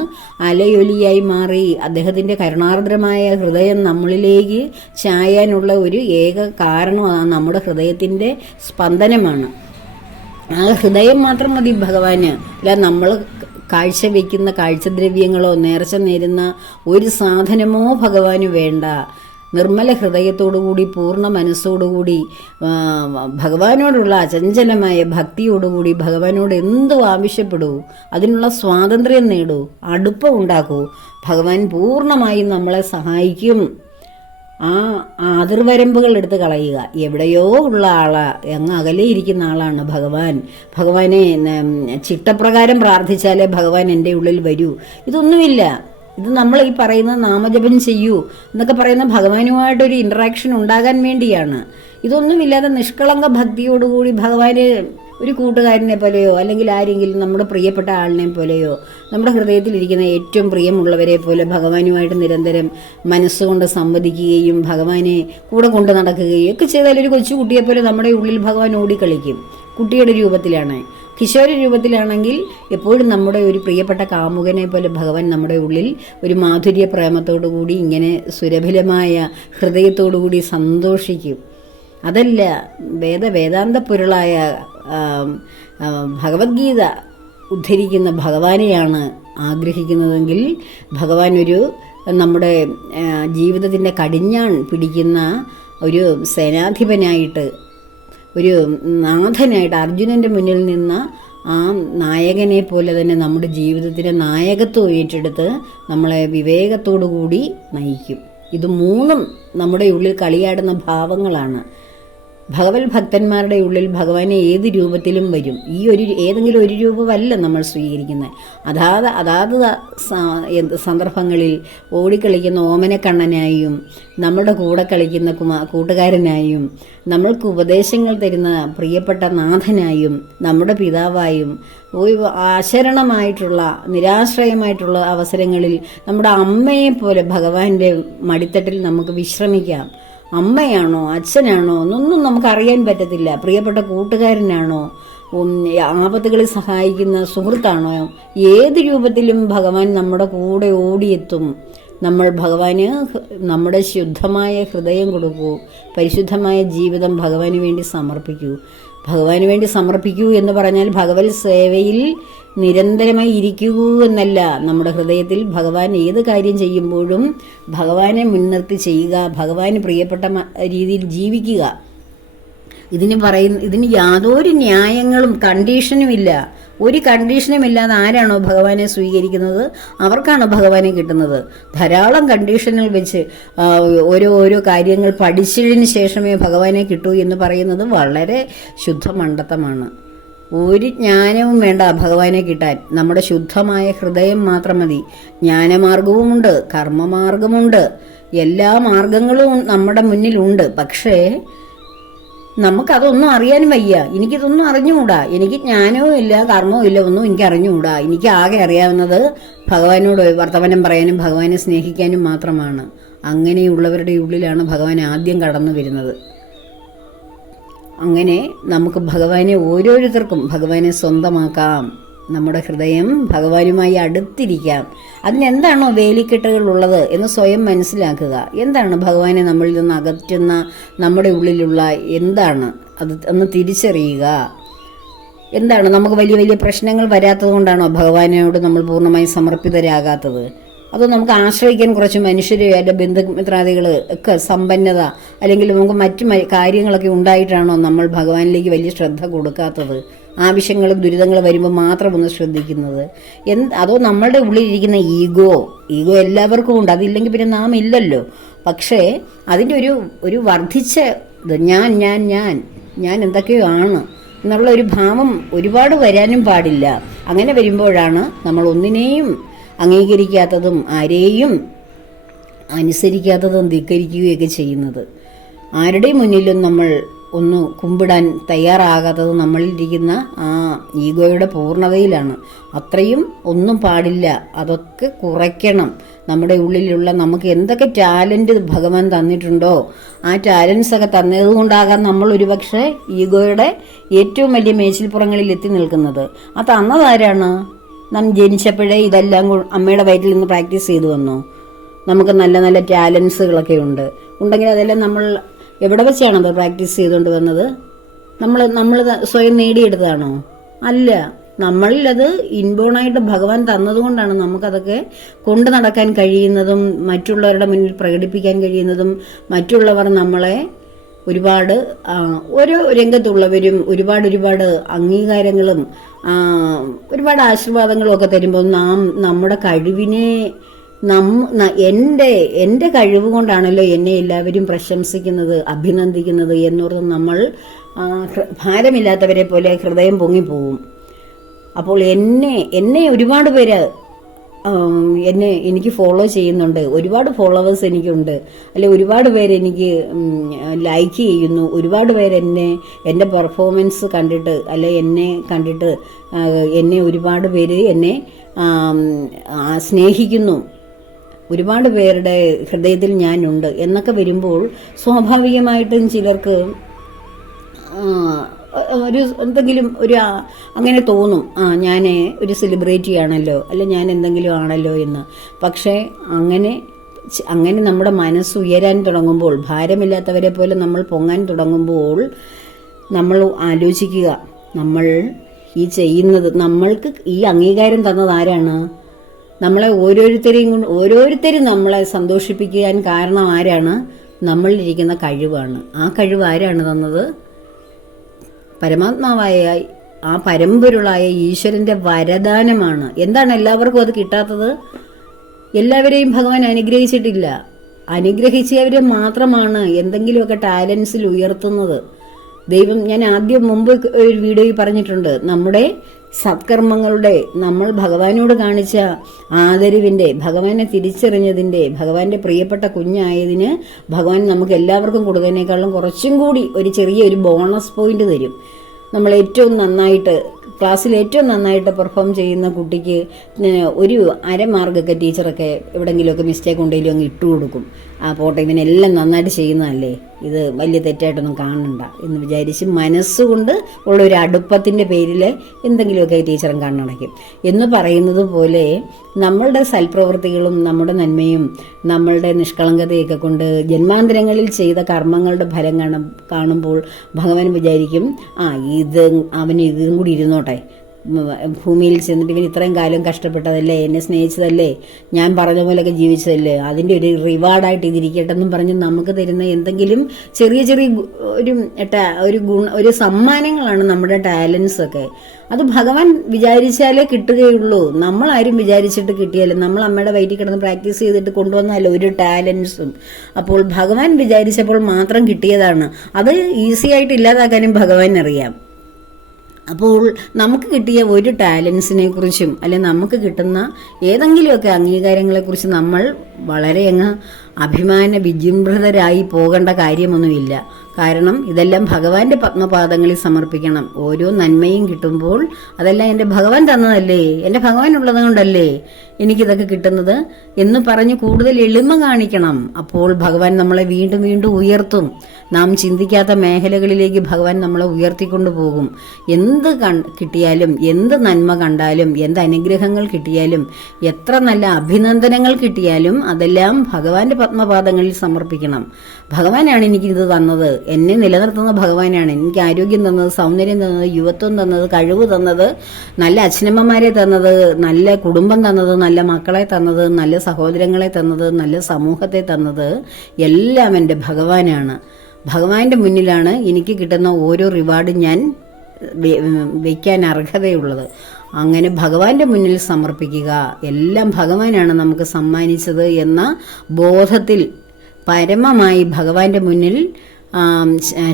അലയൊലിയായി മാറി അദ്ദേഹത്തിൻ്റെ കരുണാർദ്രമായ ഹൃദയം നമ്മളിലേക്ക് ചായാനുള്ള ഒരു ഏക കാരണം നമ്മുടെ ഹൃദയത്തിൻ്റെ സ്പന്ദനമാണ്. ആ ഹൃദയം മാത്രം മതി ഭഗവാന്. അല്ല നമ്മൾ കാഴ്ചവെക്കുന്ന കാഴ്ചദ്രവ്യങ്ങളോ നേർച്ച നേരുന്ന ഒരു സാധനമോ ഭഗവാന് വേണ്ട. നിർമ്മല ഹൃദയത്തോടുകൂടി പൂർണ്ണ മനസ്സോടുകൂടി ഭഗവാനോടുള്ള അചഞ്ചലമായ ഭക്തിയോടുകൂടി ഭഗവാനോട് എന്തു ആവശ്യപ്പെടൂ, അതിനുള്ള സ്വാതന്ത്ര്യം നേടൂ, അടുപ്പം ഉണ്ടാക്കൂ. ഭഗവാൻ പൂർണ്ണമായും നമ്മളെ സഹായിക്കും. ആ അതിർവരമ്പുകൾ എടുത്ത് കളയുക. എവിടെയോ ഉള്ള അങ്ങ് അകലെ ഇരിക്കുന്ന ആളാണ് ഭഗവാൻ. ഭഗവാനെ ചിട്ടപ്രകാരം പ്രാർത്ഥിച്ചാലേ ഭഗവാൻ എൻ്റെ ഉള്ളിൽ വരൂ. ഇതൊന്നുമില്ല. ഇത് നമ്മൾ ഈ പറയുന്ന നാമജപം ചെയ്യൂ എന്നൊക്കെ പറയുന്ന ഭഗവാനുമായിട്ടൊരു ഇൻട്രാക്ഷൻ ഉണ്ടാകാൻ വേണ്ടിയാണ്. ഇതൊന്നുമില്ലാതെ നിഷ്കളങ്ക ഭക്തിയോടുകൂടി ഭഗവാന് ഒരു കൂട്ടുകാരനെ പോലെയോ അല്ലെങ്കിൽ ആരെങ്കിലും നമ്മുടെ പ്രിയപ്പെട്ട ആളിനെ പോലെയോ നമ്മുടെ ഹൃദയത്തിലിരിക്കുന്ന ഏറ്റവും പ്രിയമുള്ളവരെ പോലെ ഭഗവാനുമായിട്ട് നിരന്തരം മനസ്സുകൊണ്ട് സംവദിക്കുകയും ഭഗവാനെ കൂടെ കൊണ്ട് നടക്കുകയും ഒക്കെ ചെയ്താൽ ഒരു കൊച്ചുകുട്ടിയെ പോലെ നമ്മുടെ ഉള്ളിൽ ഭഗവാൻ ഓടിക്കളിക്കും. കുട്ടിയുടെ രൂപത്തിലാണ്. കിശോര രൂപത്തിലാണെങ്കിൽ എപ്പോഴും നമ്മുടെ ഒരു പ്രിയപ്പെട്ട കാമുകനെ പോലെ ഭഗവാൻ നമ്മുടെ ഉള്ളിൽ ഒരു മാധുര്യ പ്രേമത്തോടു കൂടി ഇങ്ങനെ സുരഭിലമായ ഹൃദയത്തോടുകൂടി സന്തോഷിക്കും. അതല്ല വേദാന്ത പൊരുളായ ഭഗവത്ഗീത ഉദ്ധരിക്കുന്ന ഭഗവാനെയാണ് ആഗ്രഹിക്കുന്നതെങ്കിൽ ഭഗവാൻ നമ്മുടെ ജീവിതത്തിൻ്റെ കടിഞ്ഞാൺ പിടിക്കുന്ന ഒരു സേനാധിപനായിട്ട്, ഒരു നാഥനായിട്ട് അർജുനൻ്റെ മുന്നിൽ നിന്ന ആ നായകനെ പോലെ തന്നെ നമ്മുടെ ജീവിതത്തിൻ്റെ നായകത്വം ഏറ്റെടുത്ത് നമ്മളെ വിവേകത്തോടു കൂടി നയിക്കും. ഇത് മൂന്നും നമ്മുടെ ഉള്ളിൽ കളിയാടുന്ന ഭാവങ്ങളാണ്. ഭഗവത് ഭക്തന്മാരുടെ ഉള്ളിൽ ഭഗവാനെ ഏത് രൂപത്തിലും വരും. ഈ ഏതെങ്കിലും ഒരു രൂപമല്ല നമ്മൾ സ്വീകരിക്കുന്നത്. അതാത് സന്ദർഭങ്ങളിൽ ഓടിക്കളിക്കുന്ന ഓമനക്കണ്ണനായും നമ്മുടെ കൂടെ കളിക്കുന്ന കൂട്ടുകാരനായും നമ്മൾക്ക് ഉപദേശങ്ങൾ തരുന്ന പ്രിയപ്പെട്ട നാഥനായും നമ്മുടെ പിതാവായും അശരണമായിട്ടുള്ള നിരാശ്രയമായിട്ടുള്ള അവസരങ്ങളിൽ നമ്മുടെ അമ്മയെ പോലെ ഭഗവാന്റെ മടിത്തട്ടിൽ നമുക്ക് വിശ്രമിക്കാം. അമ്മയാണോ അച്ഛനാണോ എന്നൊന്നും നമുക്കറിയാൻ പറ്റത്തില്ല. പ്രിയപ്പെട്ട കൂട്ടുകാരനാണോ, ആപത്തുകളിൽ സഹായിക്കുന്ന സുഹൃത്താണോ, ഏത് രൂപത്തിലും ഭഗവാൻ നമ്മുടെ കൂടെ ഓടിയെത്തും. നമ്മൾ ഭഗവാന് നമ്മുടെ ശുദ്ധമായ ഹൃദയം കൊടുക്കൂ, പരിശുദ്ധമായ ജീവിതം ഭഗവാന് വേണ്ടി സമർപ്പിക്കൂ. ഭഗവാന് വേണ്ടി സമർപ്പിക്കൂ എന്ന് പറഞ്ഞാൽ ഭഗവത് സേവയിൽ നിരന്തരമായി ഇരിക്കൂ എന്നല്ല. നമ്മുടെ ഹൃദയത്തിൽ ഭഗവാൻ ഏത് കാര്യം ചെയ്യുമ്പോഴും ഭഗവാനെ മുൻനിർത്തി ചെയ്യുക, ഭഗവാന് പ്രിയപ്പെട്ട രീതിയിൽ ജീവിക്കുക. ഇതിന് യാതൊരു ന്യായങ്ങളും കണ്ടീഷനുമില്ല. ഒരു കണ്ടീഷനുമില്ലാതെ ആരാണോ ഭഗവാനെ സ്വീകരിക്കുന്നത് അവർക്കാണോ ഭഗവാനെ കിട്ടുന്നത്. ധാരാളം കണ്ടീഷനുകൾ വെച്ച് ഓരോ കാര്യങ്ങൾ പഠിച്ചതിന് ശേഷമേ ഭഗവാനെ കിട്ടൂ എന്ന് പറയുന്നത് വളരെ ശുദ്ധമണ്ടത്തമാണ്. ഒരു ജ്ഞാനവും വേണ്ട ഭഗവാനെ കിട്ടാൻ. നമ്മുടെ ശുദ്ധമായ ഹൃദയം മാത്രം മതി. ജ്ഞാനമാർഗവുമുണ്ട്, കർമ്മമാർഗമുണ്ട്, എല്ലാ മാർഗങ്ങളും നമ്മുടെ മുന്നിലുണ്ട്. പക്ഷേ നമുക്കതൊന്നും അറിയാനും വയ്യ. എനിക്കിതൊന്നും അറിഞ്ഞുകൂടാ. എനിക്ക് ജ്ഞാനവും ഇല്ല, കർമ്മവും ഇല്ല, ഒന്നും എനിക്ക് അറിഞ്ഞുകൂടാ. എനിക്ക് ആകെ അറിയാവുന്നത് ഭഗവാനോട് വർത്തമാനം പറയാനും ഭഗവാനെ സ്നേഹിക്കാനും മാത്രമാണ്. അങ്ങനെയുള്ളവരുടെ ഉള്ളിലാണ് ഭഗവാൻ ആദ്യം കടന്നു വരുന്നത്. അങ്ങനെ നമുക്ക് ഭഗവാനെ ഓരോരുത്തർക്കും ഭഗവാനെ സ്വന്തമാക്കാം. നമ്മുടെ ഹൃദയം ഭഗവാനുമായി അടുത്തിരിക്കാം. അതിനെന്താണോ വേലിക്കെട്ടുകൾ ഉള്ളത് എന്ന് സ്വയം മനസ്സിലാക്കുക. എന്താണ് ഭഗവാനെ നമ്മളിൽ നിന്ന് അകറ്റുന്ന നമ്മുടെ ഉള്ളിലുള്ള എന്താണ് അത് എന്ന് തിരിച്ചറിയുക. എന്താണ് നമുക്ക് വലിയ വലിയ പ്രശ്നങ്ങൾ വരാത്തത് കൊണ്ടാണോ ഭഗവാനോട് നമ്മൾ പൂർണ്ണമായി സമർപ്പിതരാകാത്തത്? അതോ നമുക്ക് ആശ്രയിക്കാൻ കുറച്ച് മനുഷ്യരെ അല്ലെ ബന്ധുമിത്രാദികൾ ഒക്കെ സമ്പന്നത അല്ലെങ്കിൽ നമുക്ക് മറ്റു കാര്യങ്ങളൊക്കെ ഉണ്ടായിട്ടാണോ നമ്മൾ ഭഗവാനിലേക്ക് വലിയ ശ്രദ്ധ കൊടുക്കാത്തത്? ആവശ്യങ്ങളും ദുരിതങ്ങളും വരുമ്പോൾ മാത്രം ഒന്ന് ശ്രദ്ധിക്കുന്നത്? അതോ നമ്മളുടെ ഉള്ളിലിരിക്കുന്ന ഈഗോ എല്ലാവർക്കും ഉണ്ട്. അതില്ലെങ്കിൽ പിന്നെ നാം ഇല്ലല്ലോ. പക്ഷേ അതിൻ്റെ ഒരു വർദ്ധിച്ച ഞാൻ ഞാൻ ഞാൻ ഞാൻ എന്തൊക്കെയോ ആണ് എന്നുള്ള ഒരു ഭാവം ഒരുപാട് വരാനും പാടില്ല. അങ്ങനെ വരുമ്പോഴാണ് നമ്മൾ ഒന്നിനെയും അംഗീകരിക്കാത്തതും ആരെയും അനുസരിക്കാത്തതും ധിക്കരിക്കുകയൊക്കെ ചെയ്യുന്നത്. ആരുടെ മുന്നിലും നമ്മൾ ഒന്ന് കുമ്പിടാൻ തയ്യാറാകാത്തത് നമ്മളിലിരിക്കുന്ന ആ ഈഗോയുടെ പൂർണ്ണതയിലാണ്. അത്രയും ഒന്നും പാടില്ല. അതൊക്കെ കുറയ്ക്കണം. നമ്മുടെ ഉള്ളിലുള്ള നമുക്ക് എന്തൊക്കെ ടാലൻറ്റ് ഭഗവാൻ തന്നിട്ടുണ്ടോ ആ ടാലൻസ് ഒക്കെ തന്നതുകൊണ്ടാകാം നമ്മൾ ഒരുപക്ഷെ ഈഗോയുടെ ഏറ്റവും വലിയ മേച്ചിൽപ്പുറങ്ങളിൽ എത്തി നിൽക്കുന്നത്. ആ തന്നതാരാണ്? നാം ജനിച്ചപ്പോഴേ ഇതെല്ലാം അമ്മയുടെ വയറ്റിൽ നിന്ന് പ്രാക്ടീസ് ചെയ്തു വന്നു. നമുക്ക് നല്ല നല്ല ടാലൻസുകളൊക്കെ ഉണ്ടെങ്കിൽ അതെല്ലാം നമ്മൾ എവിടെ വെച്ചാണ് അത് പ്രാക്ടീസ് ചെയ്തുകൊണ്ട് വന്നത്? നമ്മൾ സ്വയം നേടിയെടുത്തതാണോ? അല്ല. നമ്മളിലത് ഇൻബോണായിട്ട് ഭഗവാൻ തന്നതുകൊണ്ടാണ് നമുക്കതൊക്കെ കൊണ്ടു നടക്കാൻ കഴിയുന്നതും മറ്റുള്ളവരുടെ മുന്നിൽ പ്രകടിപ്പിക്കാൻ കഴിയുന്നതും മറ്റുള്ളവർ നമ്മളെ ഒരുപാട് ഓരോ രംഗത്തുള്ളവരും ഒരുപാട് അംഗീകാരങ്ങളും ഒരുപാട് ആശീർവാദങ്ങളും ഒക്കെ തരുമ്പോൾ നാം നമ്മുടെ കഴിവിനെ എൻ്റെ കഴിവ് കൊണ്ടാണല്ലോ എന്നെ എല്ലാവരും പ്രശംസിക്കുന്നത്, അഭിനന്ദിക്കുന്നത് എന്നോർത്ത് നമ്മൾ ഭാരമില്ലാത്തവരെ പോലെ ഹൃദയം പൊങ്ങിപ്പോവും. അപ്പോൾ എന്നെ ഒരുപാട് പേര് എനിക്ക് ഫോളോ ചെയ്യുന്നുണ്ട്, ഒരുപാട് ഫോളോവേഴ്സ് എനിക്കുണ്ട്, അല്ലെ ഒരുപാട് പേര് എനിക്ക് ലൈക്ക് ചെയ്യുന്നു, ഒരുപാട് പേര് എൻ്റെ പെർഫോമൻസ് കണ്ടിട്ട് അല്ലെ എന്നെ കണ്ടിട്ട് എന്നെ ഒരുപാട് പേര് എന്നെ സ്നേഹിക്കുന്നു, ഒരുപാട് പേരുടെ ഹൃദയത്തിൽ ഞാനുണ്ട് എന്നൊക്കെ വരുമ്പോൾ സ്വാഭാവികമായിട്ടും ചിലർക്ക് എന്തെങ്കിലും അങ്ങനെ തോന്നും, ഞാൻ ഒരു സെലിബ്രിറ്റി ആണല്ലോ, അല്ല ഞാൻ എന്തെങ്കിലും ആണല്ലോ എന്ന്. പക്ഷേ അങ്ങനെ നമ്മുടെ മനസ്സ് ഉയരാൻ തുടങ്ങുമ്പോൾ, ഭാരമില്ലാത്തവരെ പോലെ നമ്മൾ പൊങ്ങാൻ തുടങ്ങുമ്പോൾ നമ്മൾ ആലോചിക്കുക, നമ്മൾ ഈ ചെയ്യുന്നത്, നമ്മൾക്ക് ഈ അംഗീകാരം തന്നത് ആരാണ്? നമ്മളെ ഓരോരുത്തരും നമ്മളെ സന്തോഷിപ്പിക്കാൻ കാരണം ആരാണ്? നമ്മളിലിരിക്കുന്ന കഴിവാണ്. ആ കഴിവ് ആരാണ് തന്നത്? പരമാത്മാവായ ആ പരമ്പൊരുളായ ഈശ്വരന്റെ വരദാനമാണ്. എന്താണ് എല്ലാവർക്കും അത് കിട്ടാത്തത്? എല്ലാവരെയും ഭഗവാൻ അനുഗ്രഹിച്ചിട്ടില്ല. അനുഗ്രഹിച്ചവരെ മാത്രമാണ് എന്തെങ്കിലുമൊക്കെ ടാലൻസിൽ ഉയർത്തുന്നത്. ദൈവം, ഞാൻ ആദ്യം മുമ്പ് ഒരു വീഡിയോയിൽ പറഞ്ഞിട്ടുണ്ട്, നമ്മുടെ സത്കർമ്മങ്ങളുടെ, നമ്മൾ ഭഗവാനോട് കാണിച്ച ആദരവിൻ്റെ, ഭഗവാനെ തിരിച്ചറിഞ്ഞതിൻ്റെ, ഭഗവാന്റെ പ്രിയപ്പെട്ട കുഞ്ഞായതിന് ഭഗവാൻ നമുക്ക് എല്ലാവർക്കും കൊടുക്കുന്നതിനേക്കാളും കുറച്ചും കൂടി ഒരു ചെറിയൊരു ബോണസ് പോയിന്റ് തരും. നമ്മൾ ഏറ്റവും നന്നായിട്ട് ക്ലാസ്സിൽ ഏറ്റവും നന്നായിട്ട് പെർഫോം ചെയ്യുന്ന കുട്ടിക്ക് ഒരു അരമാർക്കൊക്കെ ടീച്ചറൊക്കെ എവിടെയെങ്കിലുമൊക്കെ മിസ്റ്റേക്ക് ഉണ്ടെങ്കിലും അങ്ങ് ഇട്ടു കൊടുക്കും. ആ പോട്ടെ, ഇതിനെല്ലാം നന്നായിട്ട് ചെയ്യുന്നതല്ലേ, ഇത് വലിയ തെറ്റായിട്ടൊന്നും കാണണ്ട എന്ന് വിചാരിച്ച് മനസ്സുകൊണ്ട് ഉള്ളൊരു അടുപ്പത്തിൻ്റെ പേരിൽ എന്തെങ്കിലുമൊക്കെ ടീച്ചറും കണ്ണടയ്ക്കും എന്ന് പറയുന്നത് പോലെ നമ്മളുടെ സൽപ്രവൃത്തികളും നമ്മുടെ നന്മയും നമ്മളുടെ നിഷ്കളങ്കതയൊക്കെ കൊണ്ട് ജന്മാന്തരങ്ങളിൽ ചെയ്ത കർമ്മങ്ങളുടെ ഫലം കാണുമ്പോൾ ഭഗവാൻ വിചാരിക്കും, ഇത് അവന് ഇതും കൂടി ഇരുന്നോട്ടെ, ഭൂമിയിൽ ചെന്നിട്ട് ഇവൻ ഇത്രയും കാലം കഷ്ടപ്പെട്ടതല്ലേ, എന്നെ സ്നേഹിച്ചതല്ലേ, ഞാൻ പറഞ്ഞ പോലെയൊക്കെ ജീവിച്ചതല്ലേ, അതിൻ്റെ ഒരു റിവാർഡായിട്ട് ഇതിരിക്കട്ടെ എന്നും പറഞ്ഞ് നമുക്ക് തരുന്ന എന്തെങ്കിലും ചെറിയ ചെറിയ ഒരു സമ്മാനങ്ങളാണ് നമ്മുടെ ടാലൻസ് ഒക്കെ. അത് ഭഗവാൻ വിചാരിച്ചാലേ കിട്ടുകയുള്ളൂ. നമ്മളാരും വിചാരിച്ചിട്ട് കിട്ടിയാലും, നമ്മൾ അമ്മയുടെ വയറ്റിൽ കിടന്ന് പ്രാക്ടീസ് ചെയ്തിട്ട് കൊണ്ടുവന്നല്ലോ ഒരു ടാലൻസും. അപ്പോൾ ഭഗവാൻ വിചാരിച്ചപ്പോൾ മാത്രം കിട്ടിയതാണ്. അത് ഈസി ആയിട്ട് ഇല്ലാതാക്കാനും ഭഗവാൻ അറിയാം. അപ്പോൾ നമുക്ക് കിട്ടിയ ഒരു ടാലൻസിനെ കുറിച്ചും അല്ലെങ്കിൽ നമുക്ക് കിട്ടുന്ന ഏതെങ്കിലുമൊക്കെ അംഗീകാരങ്ങളെക്കുറിച്ച് നമ്മൾ വളരെ അങ്ങ് അഭിമാന വിജൃംഭിതരായി പോകേണ്ട കാര്യമൊന്നുമില്ല. കാരണം ഇതെല്ലാം ഭഗവാന്റെ പത്മപാദങ്ങളിൽ സമർപ്പിക്കണം. ഓരോ നന്മയും കിട്ടുമ്പോൾ അതെല്ലാം എൻ്റെ ഭഗവാൻ തന്നതല്ലേ, എൻ്റെ ഭഗവാൻ ഉള്ളത് കൊണ്ടല്ലേ എനിക്കിതൊക്കെ കിട്ടുന്നത് എന്ന് പറഞ്ഞ് കൂടുതൽ എളിമ കാണിക്കണം. അപ്പോൾ ഭഗവാൻ നമ്മളെ വീണ്ടും വീണ്ടും ഉയർത്തും. നാം ചിന്തിക്കാത്ത മേഖലകളിലേക്ക് ഭഗവാൻ നമ്മളെ ഉയർത്തിക്കൊണ്ടു പോകും. എന്ത് കിട്ടിയാലും, എന്ത് നന്മ കണ്ടാലും, എന്ത് അനുഗ്രഹങ്ങൾ കിട്ടിയാലും, എത്ര നല്ല അഭിനന്ദനങ്ങൾ കിട്ടിയാലും അതെല്ലാം ഭഗവാന്റെ പത്മപാദങ്ങളിൽ സമർപ്പിക്കണം. ഭഗവാനാണ് എനിക്കിത് തന്നത്, എന്നെ നിലനിർത്തുന്ന ഭഗവാനാണ്. എനിക്ക് ആരോഗ്യം തന്നത്, സൗന്ദര്യം തന്നത്, യുവത്വം തന്നത്, കഴിവ് തന്നത്, നല്ല അച്ഛനമ്മമാരെ തന്നത്, നല്ല കുടുംബം തന്നത്, നല്ല മക്കളെ തന്നത്, നല്ല സഹോദരങ്ങളെ തന്നത്, നല്ല സമൂഹത്തെ തന്നത് എല്ലാം എൻ്റെ ഭഗവാനാണ്. ഭഗവാന്റെ മുന്നിലാണ് എനിക്ക് കിട്ടുന്ന ഓരോ റിവാർഡും ഞാൻ വയ്ക്കാൻ അർഹതയുള്ളത്. അങ്ങനെ ഭഗവാന്റെ മുന്നിൽ സമർപ്പിക്കുക. എല്ലാം ഭഗവാനാണ് നമുക്ക് സമ്മാനിച്ചത് എന്ന ബോധത്തിൽ പരമമായി ഭഗവാന്റെ മുന്നിൽ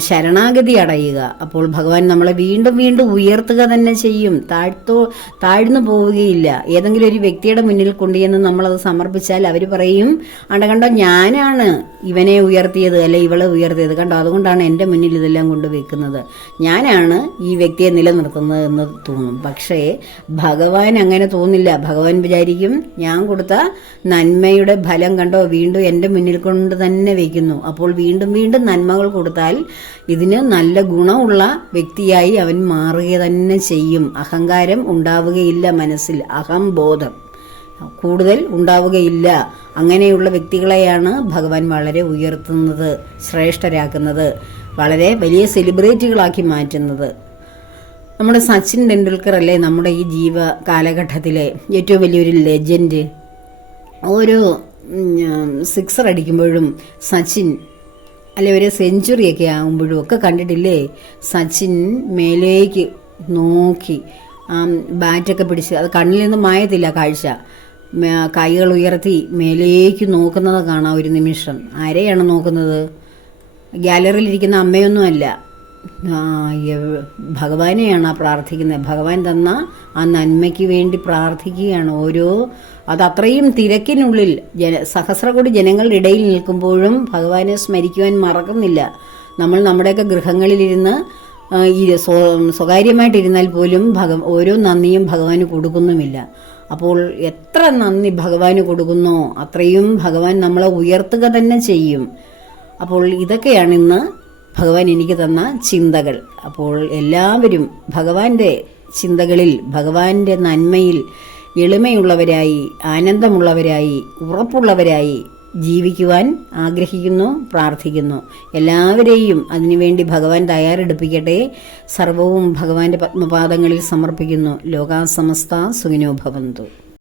ശരണാഗതി അടയുക. അപ്പോൾ ഭഗവാൻ നമ്മളെ വീണ്ടും വീണ്ടും ഉയർത്തുക തന്നെ ചെയ്യും. താഴ്ന്നു പോവുകയില്ല. ഏതെങ്കിലും ഒരു വ്യക്തിയുടെ മുന്നിൽ കൊണ്ടുചെന്ന് നമ്മളത് സമർപ്പിച്ചാൽ അവർ പറയും, കണ്ടോ ഞാനാണ് ഇവനെ ഉയർത്തിയത്, അല്ലെ ഇവളെ ഉയർത്തിയത്, കണ്ടോ അതുകൊണ്ടാണ് എൻ്റെ മുന്നിൽ ഇതെല്ലാം കൊണ്ടുവയ്ക്കുന്നത്, ഞാനാണ് ഈ വ്യക്തിയെ നിലനിർത്തുന്നത് എന്ന് തോന്നും. പക്ഷേ ഭഗവാൻ അങ്ങനെ തോന്നില്ല. ഭഗവാൻ വിചാരിക്കും, ഞാൻ കൊടുത്ത നന്മയുടെ ഫലം കണ്ടോ വീണ്ടും എൻ്റെ മുന്നിൽ കൊണ്ട് തന്നെ വയ്ക്കുന്നു. അപ്പോൾ വീണ്ടും വീണ്ടും നന്മകൾ കൊടുത്താൽ ഇതിന് നല്ല ഗുണമുള്ള വ്യക്തിയായി അവൻ മാറുക തന്നെ ചെയ്യും. അഹങ്കാരം ഉണ്ടാവുകയില്ല, മനസ്സിൽ അഹംബോധം കൂടുതൽ ഉണ്ടാവുകയില്ല. അങ്ങനെയുള്ള വ്യക്തികളെയാണ് ഭഗവാൻ വളരെ ഉയർത്തുന്നത്, ശ്രേഷ്ഠരാക്കുന്നത്, വളരെ വലിയ സെലിബ്രിറ്റികളാക്കി മാറ്റുന്നത്. നമ്മുടെ സച്ചിൻ ടെണ്ടുൽക്കർ അല്ലേ നമ്മുടെ ഈ ജീവ കാലഘട്ടത്തിലെ ഏറ്റവും വലിയൊരു ലെജൻഡ്. ഓരോ സിക്സർ അടിക്കുമ്പോഴും സച്ചിൻ, അല്ലെ ഒരു സെഞ്ചുറിയൊക്കെ ആകുമ്പോഴും ഒക്കെ കണ്ടിട്ടില്ലേ, സച്ചിൻ മേലേക്ക് നോക്കി ബാറ്റൊക്കെ പിടിച്ച്, അത് കണ്ണിൽ നിന്ന് മായത്തില്ല കാഴ്ച, കൈകൾ ഉയർത്തി മേലേക്ക് നോക്കുന്നത് കാണാം ഒരു നിമിഷം. ആരെയാണ് നോക്കുന്നത്? ഗാലറിയിലിരിക്കുന്ന അമ്മയൊന്നുമല്ല, ഭഗവാനെയാണ് പ്രാർത്ഥിക്കുന്നത്. ഭഗവാൻ തന്ന ആ നന്മയ്ക്ക് വേണ്ടി പ്രാർത്ഥിക്കുകയാണ്. അത് അത്രയും തിരക്കിനുള്ളിൽ സഹസ്രകോടി ജനങ്ങളുടെ ഇടയിൽ നിൽക്കുമ്പോഴും ഭഗവാനെ സ്മരിക്കുവാൻ മറക്കുന്നില്ല. നമ്മൾ നമ്മുടെയൊക്കെ ഗൃഹങ്ങളിലിരുന്ന് സ്വകാര്യമായിട്ടിരുന്നാൽ പോലും ഓരോ നന്ദിയും ഭഗവാന് കൊടുക്കുന്നുമില്ല. അപ്പോൾ എത്ര നന്ദി ഭഗവാന് കൊടുക്കുന്നോ അത്രയും ഭഗവാൻ നമ്മളെ ഉയർത്തുക തന്നെ ചെയ്യും. അപ്പോൾ ഇതൊക്കെയാണ് ഇന്ന് ഭഗവാൻ എനിക്ക് തന്ന ചിന്തകൾ. അപ്പോൾ എല്ലാവരും ഭഗവാന്റെ ചിന്തകളിൽ, ഭഗവാന്റെ നന്മയിൽ എളിമയുള്ളവരായി, ആനന്ദമുള്ളവരായി, ഉറപ്പുള്ളവരായി ജീവിക്കുവാൻ ആഗ്രഹിക്കുന്നു, പ്രാർത്ഥിക്കുന്നു. എല്ലാവരെയും അതിനുവേണ്ടി ഭഗവാൻ തയ്യാറെടുപ്പിക്കട്ടെ. സർവവും ഭഗവാന്റെ പത്മപാദങ്ങളിൽ സമർപ്പിക്കുന്നു. ലോകാ സമസ്ത സുഖിനോ ഭവന്തു.